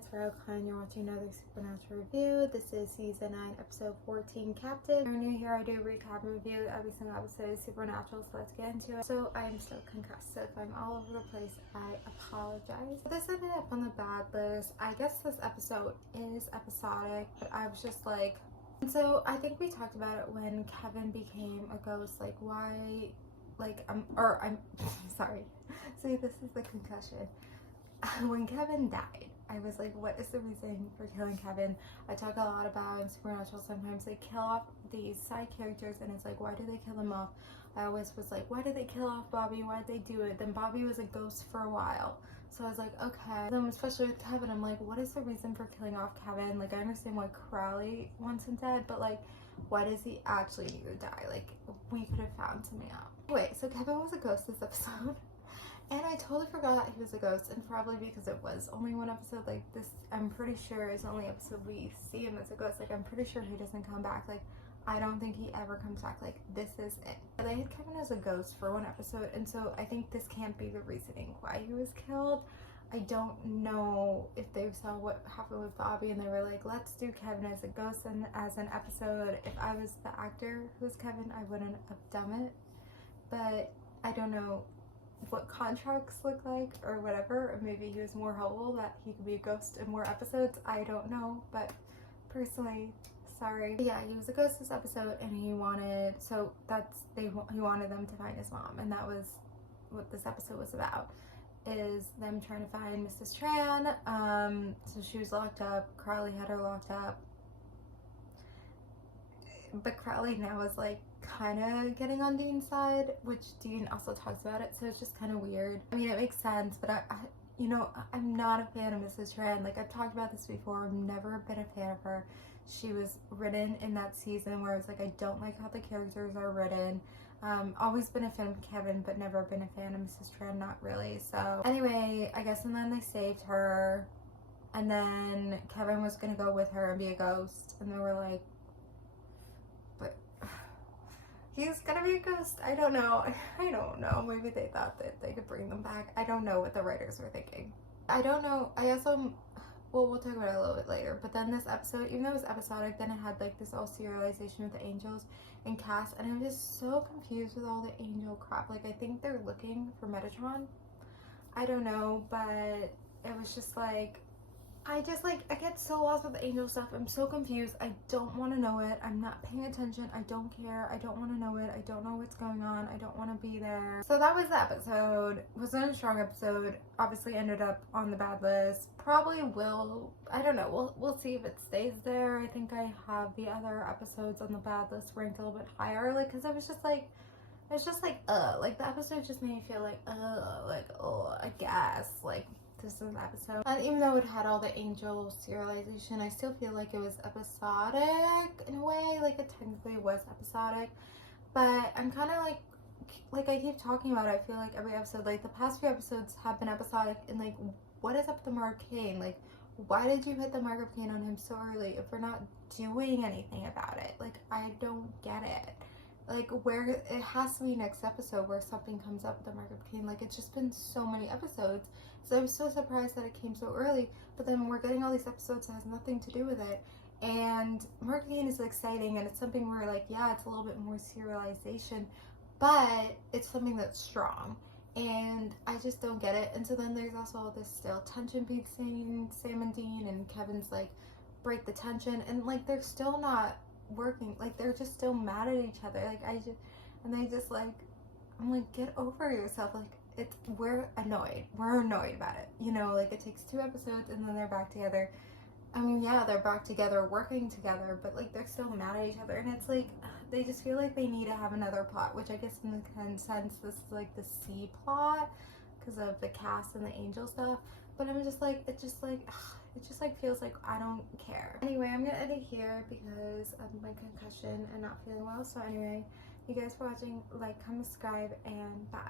it's Farrell Klein. You're watching another Supernatural review. This is season 9, episode 14, Captive. If you're new here, I do recap and review every single episode of Supernatural, so let's get into it. So I am still concussed, so if I'm all over the place, I apologize. This ended up on the bad list. I guess this episode is episodic, but I was just like, and so I think we talked about it when Kevin became a ghost, like why, like I'm sorry. See, this is the concussion. When Kevin died, I was like, what is the reason for killing Kevin? I talk a lot about in Supernatural, sometimes they kill off these side characters and it's like, why do they kill them off? I always was like, why did they kill off Bobby? Why did they do it? Then Bobby was a ghost for a while. So I was like, okay. Then especially with Kevin, I'm like, what is the reason for killing off Kevin? Like, I understand why Crowley wants him dead, but like, why does he actually need to die? Like, we could have found something out. Anyway, so Kevin was a ghost this episode. And I totally forgot he was a ghost, and probably because it was only one episode, like this, I'm pretty sure is the only episode we see him as a ghost. Like, I'm pretty sure he doesn't come back. Like, I don't think he ever comes back. Like, this is it. They had Kevin as a ghost for one episode, and so I think this can't be the reasoning why he was killed. I don't know if they saw what happened with Bobby and they were like, let's do Kevin as a ghost and as an episode. If I was the actor who was Kevin, I wouldn't have done it. But I don't know what contracts look like or whatever, or maybe he was more hopeful that he could be a ghost in more episodes. I don't know, but personally, sorry. But yeah, he was a ghost this episode, and he wanted, so that's, he wanted them to find his mom, and that was what this episode was about, is them trying to find Mrs. Tran. So she was locked up, Crowley had her locked up, but Crowley now is like kind of getting on Dean's side, which Dean also talks about it, so it's just kind of weird. I mean, it makes sense, but I you know, I'm not a fan of Mrs. Tran. Like, I've talked about this before, I've never been a fan of her. She was written in that season where it's like, I don't like how the characters are written. Always been a fan of Kevin, but never been a fan of Mrs. Tran, not really. So anyway, I guess, and then they saved her, and then Kevin was gonna go with her and be a ghost, and they were like, he's gonna be a ghost. I don't know. I don't know. Maybe they thought that they could bring them back. I don't know what the writers were thinking. I don't know. I also, well, we'll talk about it a little bit later. But then this episode, even though it was episodic, then it had like this all serialization with the angels and Cass, and I'm just so confused with all the angel crap. Like, I think they're looking for Metatron. I don't know, but it was just like, I get so lost with the angel stuff. I'm so confused. I don't want to know it. I'm not paying attention. I don't care. I don't want to know it. I don't know what's going on. I don't want to be there. So that was the episode. It wasn't a strong episode. Obviously ended up on the bad list. Probably will. I don't know. We'll see if it stays there. I think I have the other episodes on the bad list ranked a little bit higher. Like, because I was just like, it's just like, like the episode just made me feel like, I guess, like, this is an episode. And even though it had all the angel serialization, I still feel like it was episodic in a way. Like, it technically was episodic, but I'm kind of like I keep talking about it, I feel like every episode, like the past few episodes have been episodic, and like, what is up with the Mark of Cain? Like, why did you hit the Mark of Cain on him so early if we're not doing anything about it? Like, I don't get it. Like, where it has to be next episode where something comes up with the Mark of Cain. Like, it's just been so many episodes, so I'm so surprised that it came so early. But then we're getting all these episodes that has nothing to do with it, and Mark of Cain is exciting, and it's something where, like, yeah, it's a little bit more serialization, but it's something that's strong, and I just don't get it. And so then there's also all this still tension between Sam and Dean, and Kevin's like, break the tension, and like, they're still not working. Like, they're just still mad at each other. Like, and they just like, I'm like, get over yourself. Like, we're annoyed about it, you know. Like, it takes 2 episodes and then they're back together. I mean, yeah, they're back together working together, but like, they're still mad at each other, and it's like, they just feel like they need to have another plot, which I guess in the kind of sense this is like the C plot because of the cast and the angel stuff. But I'm just like, it just feels like I don't care. Anyway, I'm gonna end it here because of my concussion and not feeling well. So anyway, you guys for watching. Like, comment, subscribe, and bye.